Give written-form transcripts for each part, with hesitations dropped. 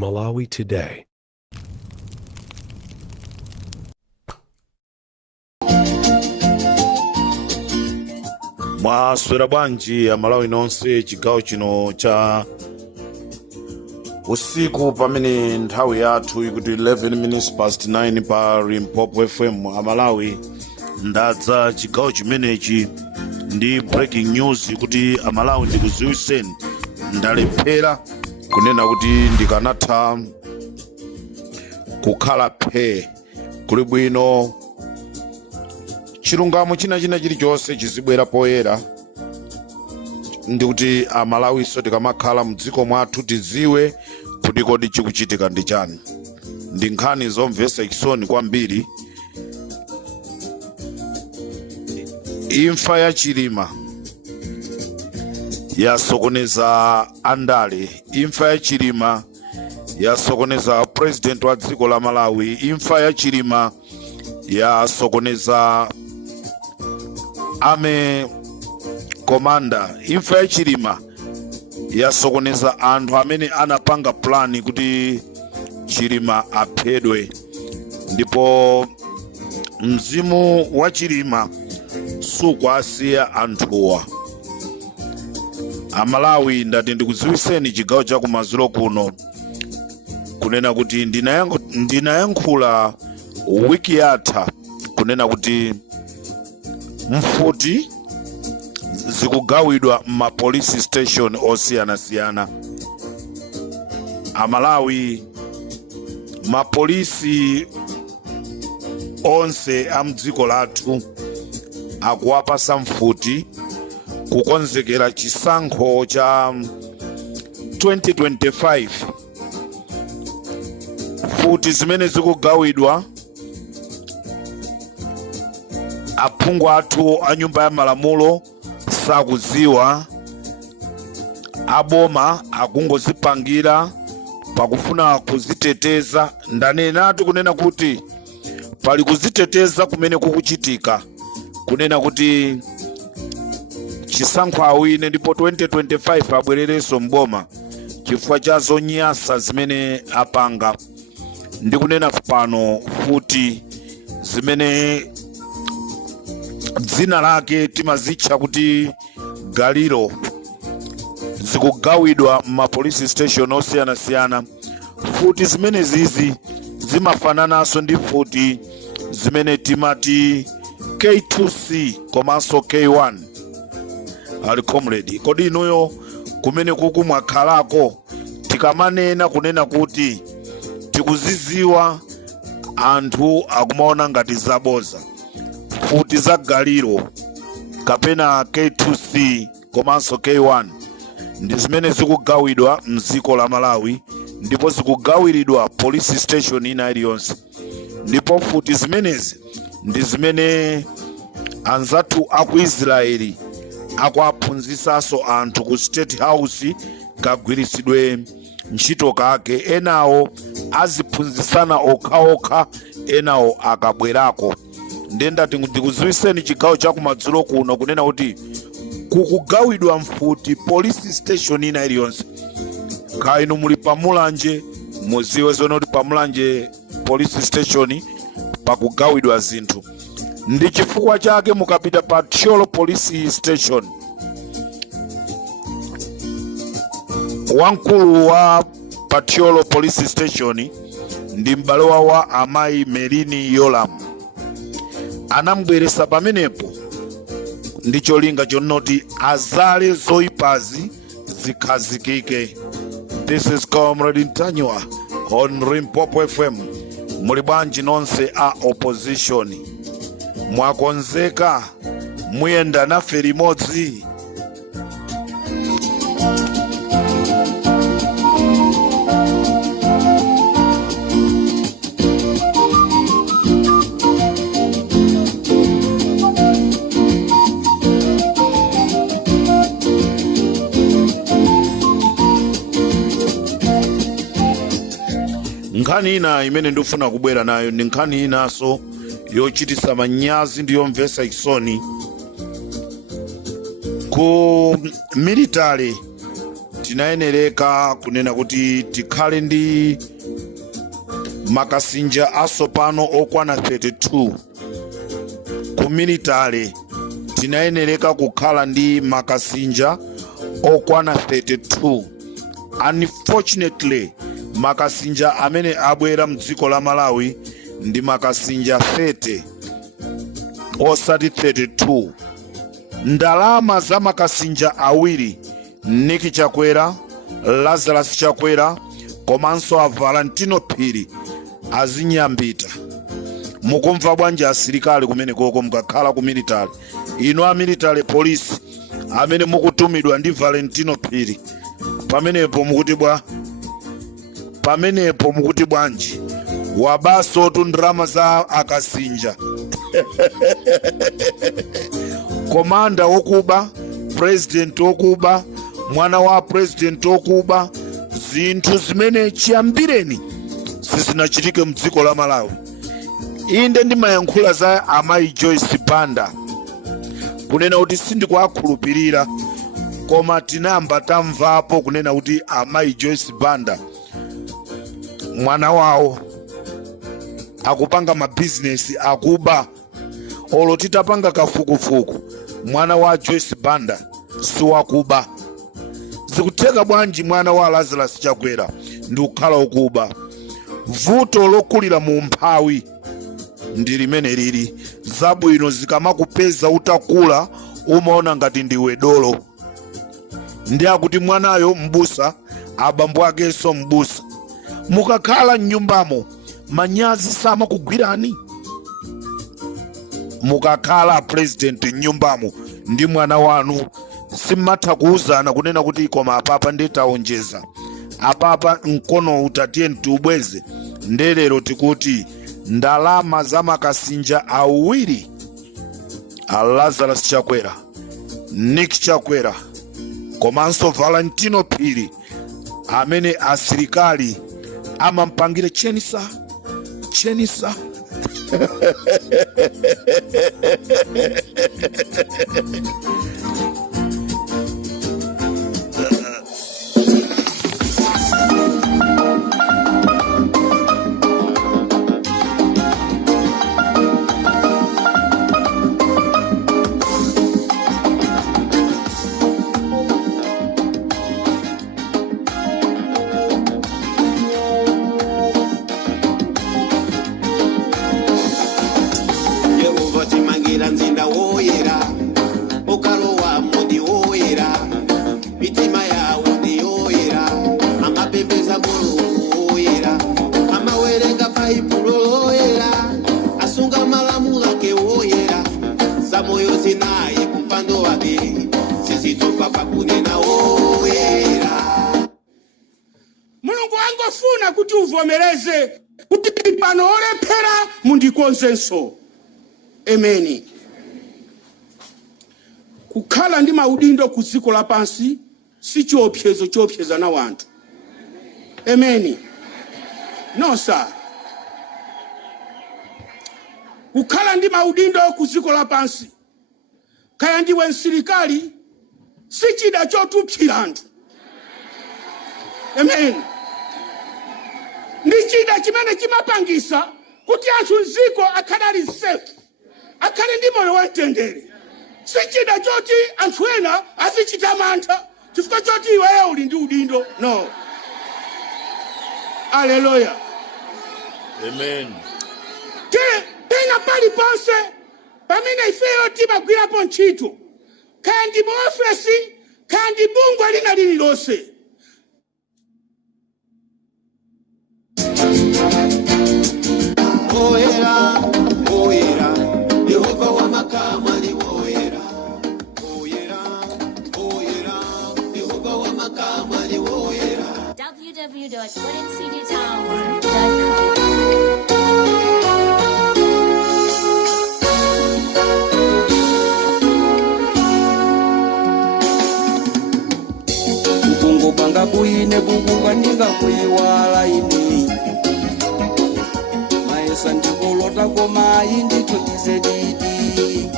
Malawi Today. Mwaswera bwanji ya Malawi nonse chigawo chino cha usiku pamene nthawi yathu ikuti 11 minutes past 9 pa Limpopo FM Malawi. Ndadza chigawo chimenechi ndi breaking news kuti Malawi ndikuziwiseni ndalephera kunena kuti ndikanatha kukhala phe kuli bwino chilungamo china chilichonse chizibwera poyera ndikuti Malawi so tikamakhala mdziko mwathu tidziwe kuti kodi chikuchitika ndi chani. Ndi nkhani zomvetsa chisoni kwambiri. Imfa ya Chilima yasokoneza andale. Imfa ya Chilima yasokoneza president wa dziko la Malawi. Imfa ya Chilima yasokoneza ame komanda. Imfa ya Chilima yasokoneza anthu amene anapanga plani kuti Chilima aphedwe. Ndipo mzimu wa Chilima sukwasiya anthuwa. Amalawi ndati ndikudziwiseni chigawo cha kumadzulo kuno kunena kuti ndinayankhula wiki yatha kunena kuti mfuti zikugawidwa ma police station osiyanasiyana. Amalawi mapolisi onse amdziko lathu akuwapasa mfuti kukonzekera chisankho cha 2025. Mfuti zimene zikugawidwa aphungu athu a nyumba ya malamulo sakuziwa, aboma akungozipangira pakufuna kuziteteza. Ndanenatu kunena kuti pali kuziteteza kumene kukuchitika kunena kuti chisankho awine ndipo 2025 abwererenso mboma chifukwa cha zonyasa zimene apanga. Ndi kunena pano futi zimene dzina lake timazitcha kuti galiro zikugawidwa ma police station osiyanasiyana. Futi zimene zizi zimafanananso ndi futi zimene timati K2C komanso K1. Ali comrade, kodi inuyo kumene kuku mwakhalako tikamanena kunena kuti tikuziziwa anthu akumaona ngati zaboza. Futi za galiro kapena K2C komanso K1 ndi zimene zikugawidwa mdziko la Malawi ndipo zikugawiridwa police station ina iliyonse. Ndipo futi zimenezi ndi zimene anzathu aku Israeli akuaphunzisaso anthu ku State House kagwiritsidwe ntchito kake. Enawo aziphunzisana okhaokha, enawo akabwerako. Ndendati ndikudziwiseni chigawo cha kumadzulo kuno kunena kuti kukugawidwa mfuti police station ina iliyonse. Kaya inu muli pamulanje muziwe zonoti pamulanje police station pakugawidwa zinthu. Ndi chifukwa chake mukapita pa Tcholo police station, wamkulu wa Tcholo police station ndi m'bale wa amayi Merini Yolam anamubweresa pamenepo ndi cholinga chonoti azale zoyipazi zikhazikike. This is Comrade Ntanywa on Limpopo FM. Muli bwanji nonse a opposition, mwakonzeka muyenda nafe limodzi? Nkhani ina imene ndifuna kubwera nayo ndi nkhani inaso yochititsa manyazi ndi yomvetsa chisoni. Ku military tinayenereka kunena kuti tikhale ndi makasinja asopano okwana 32 ku military. Tinayenereka kukhala ndi makasinja okwana 32. Unfortunately, makasinja amene abwera mdziko la Malawi ndi makasinja 30 osati 32. Ndalama za makasinja awiri, Nick Chakwera, Lazarus Chakwera komanso a Valentino Phiri azinyambita. Mukumva bwanji asilikali kumene koko mukakhala ku military? Ino a military police amene mukutumidwa ndi Valentino Phiri, pamenepo mukuti bwanji wabaso tu ndrama za akasinja. Komanda wokuba, president wokuba, mwana wa president wokuba, zinthu zimene chiyambireni sizinachitike mdziko la Malawi. Inde ndimayankhula za amayi Joyce Banda kunena kuti sindikuwakhulupirira, koma tinamba tamvapo kunena kuti amayi Joyce Banda mwana wawo akupanga mabizinesi akuba. Olo titapanga kafukufuku mwana wa Joyce Banda siwakuba. Zikutheka bwanji mwana wa Lazarus Chakwera ndi kukhala ukuba? Vuto lokulira mu mphawi ndi limene lili. Zabwino zikamakupeza utakula umaona ngati ndiwe dolo. Ndi akuti mwanayo mbusa, abambo akenso mbusa. Mukakhala mnyumbamo manyazi samakugwirani? Mukakhala president mnyumbamo ndi mwana wanu simatha kuuzana kunena kuti koma apapa nditaonjeza apapa mkono utatiye ntubweze? Ndelero tikuti ndalama za makasinja awiri, a Lazarus Chakwera, Nick Chakwera komanso Valentino Phiri amene asilikali amampangire chenisa. Mulungu angofuna kuti uvomereze kuti pano olephera mundikonzenso. Ameni. Kukhala ndi maudindo ku dziko lapansi si chiopsezo chiopseza na wanthu. Ameni. No sir. Kukhala ndi maudindo ku dziko lapansi, kaya ndiwe msilikali, si chida chotupsira anthu. Amen. Ndi chida chimene chimapangisa kuti anthu mziko akhale safe, akhale ndi moyo wamtendere. Si chida choti anthu ena azichita mantha chifukwa choti iweyo uli ndi udindo. No. Hallelujah. Amen. Pena paliponse pamene ifeyo timagwirapo ntchito, kaya ndi mu ofesi, kaya ndi bungwe lina lililonse. Oera, oera, Yehova wa makamu ali oera. Oera, oera, Yehova wa makamu ali oera. www.woodencdtower.com. Bukungu banga buine bukungu ninga kuiwala ini. Maesa ndikulota koma indi tukize didi.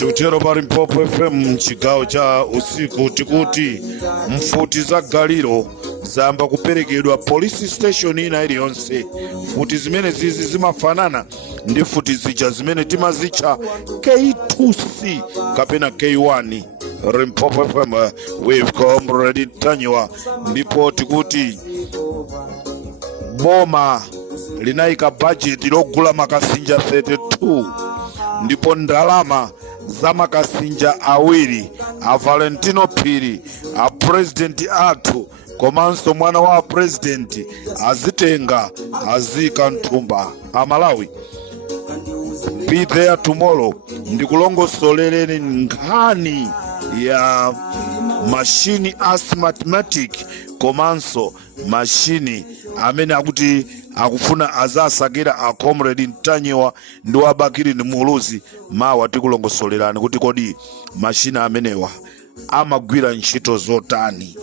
tikutero pa Limpopo FM chigawo cha usiku tikuti mfuti za galiro zamba kuperekedwa police station ina iliyonse. Futi zimene zizi zimafanana ndi futi zija zimene timazitcha K2C kapena K1. Limpopo FM with Comrade Tanywa, ndipo tikuti boma linayika budget logula makasinja 32 ndipo ndalama za makasinja awiri a Valentino Phiri a president athu komanso mwana wa president azitenga azika Nthumba Malawi. Be there tomorrow. Ndikulongosoleleni nkhani ya mashini asthmatic komanso mashini amene akuti akufuna azasakira a Comrade Tanywa ndi wabakiri ni muluzi mawa tikulongosolerani kuti kodi mashini amenewa amagwira ntchito zotani.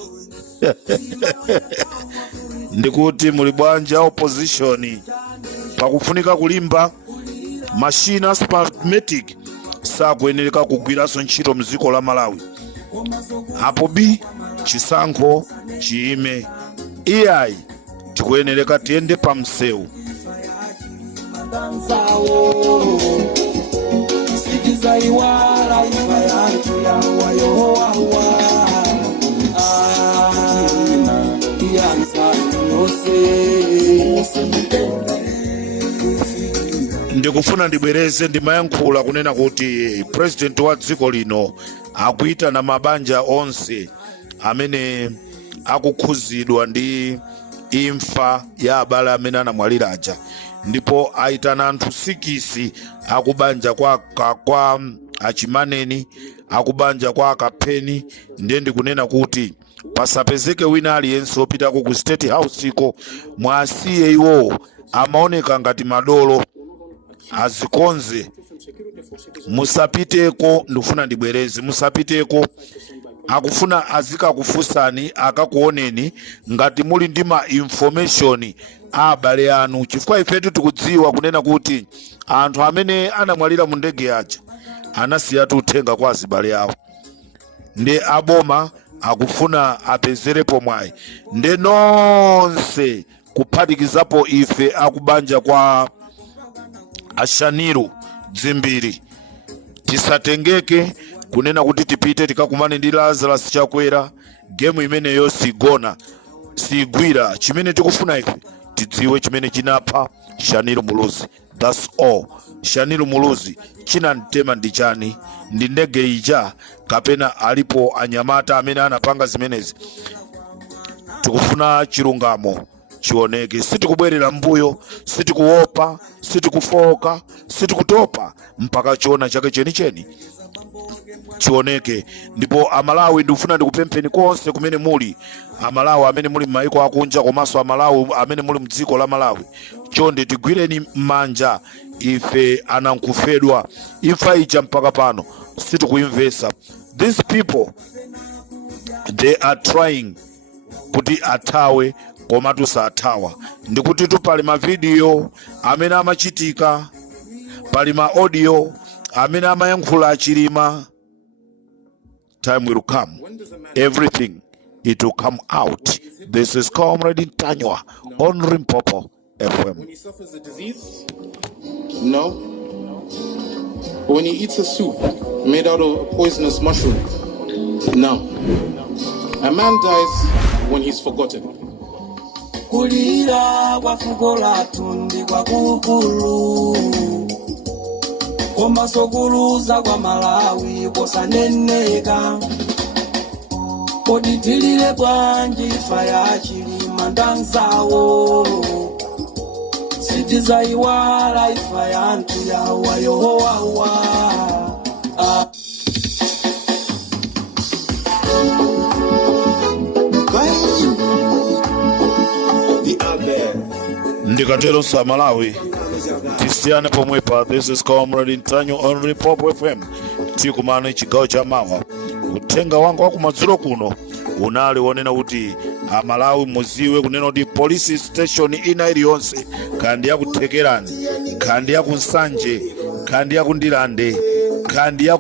Ndikuti muli bwanja opposition pakufunika kulimba mashini asthmatic sakuyenereka kugwiranso ntchito mdziko la Malawi. Apo B chisankho chiime AI tikuyenereka tiyende pa msewu. Ndikufuna ndibwereze ndimayankhula kunena kuti president wa dziko lino akuita na mabanja onse amene akukhuzidwa ndi imfa ya abale amene anamwalira aja, ndipo aitana anthu 6 akubanja kwa achimaneni, akubanja kwa akapeni. Ndiye ndikunena kuti pasapezeke wina aliyense opitako ku State House iko mwasiye iwo amaoneka ngati madolo azikonze. Musapiteko, ndifuna ndibwereze, musapiteko. Akufuna azika kufusani akakuoneni ngati muli ndi ma information abale anu, chifukwa ifetu tikudziwa kunena kuti anthu amene anamwalira mu ndege aja anasiyatu uthenga kwa azibale awo. Ndi aboma akufuna apezerepo mwayi ndi nonse kuphatikizapo ife akubanja kwa ashaniru dzimbiri tisatengeke kunena kuti tipite tikakumane ndi Lazarus Chakwera. Game imeneyo sigona sigwira. Chimene tikufuna ife tidziwe chimene chinapha Shaniru Muluzi. That's all. Shaniru Muluzi chinamtema ndi chani? Ndi ndege ija kapena alipo anyamata amene anapanga zimenezi? Tikufuna chilungamo chioneke. Sitikubwerera mbuyo, sitikuopa, sitikufoka, sitikutopa mpaka chiona chake cheni chioneke. Ndipo Amalawi ndifuna ndikupempheni konse kumene muli, Amalawi amene muli m'mayiko akunja komanso Amalawi amene muli mdziko la Malawi, chonde tigwireni manja ife anankufedwa imfa ija mpaka pano sitikuyimvesa. These people, they are trying kuti athawe koma tusathawa. Ndikuti pali ma video amene amachitika, pali ma audio amene amayankhula achilima. Time will come, everything it will come out. This is Comrade Tanywa on Limpopo FM. When he suffers a disease, no. But when he eats a soup made out of a poisonous mushroom, no. A man dies when he's forgotten. Kulira kwa fukola tundi kwa kukulu Koma sokuluza kwa Malawi kosaneneka Koditilile bwanji faya chilima ndanzawo Sitiza iwala ifaya antu ya wayowawa Ndikatero sa Malawi tisiyane pomwepa. This is Comrade Tanywa on Limpopo FM. Tikumane chigawo cha mawa. Uthenga wangu wa kumadzulo kuno unali wonena kuti Amalawi muziwe kunena kuti police station ina iliyonse kandi yakuthekerani, kandi yakunsanje, kandi yakundilande, kandi ya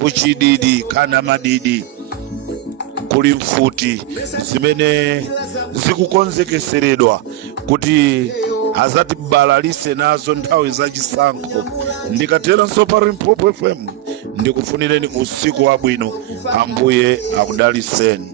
kuchididi kana madidi kuli mfuti zimene zikukonzekeseredwa kuti azatibalalise nazo nthawi zachisankho. Ndikateranso pa Limpopo FM ndikufunireni usiku wabwino, Ambuye akudaliseni.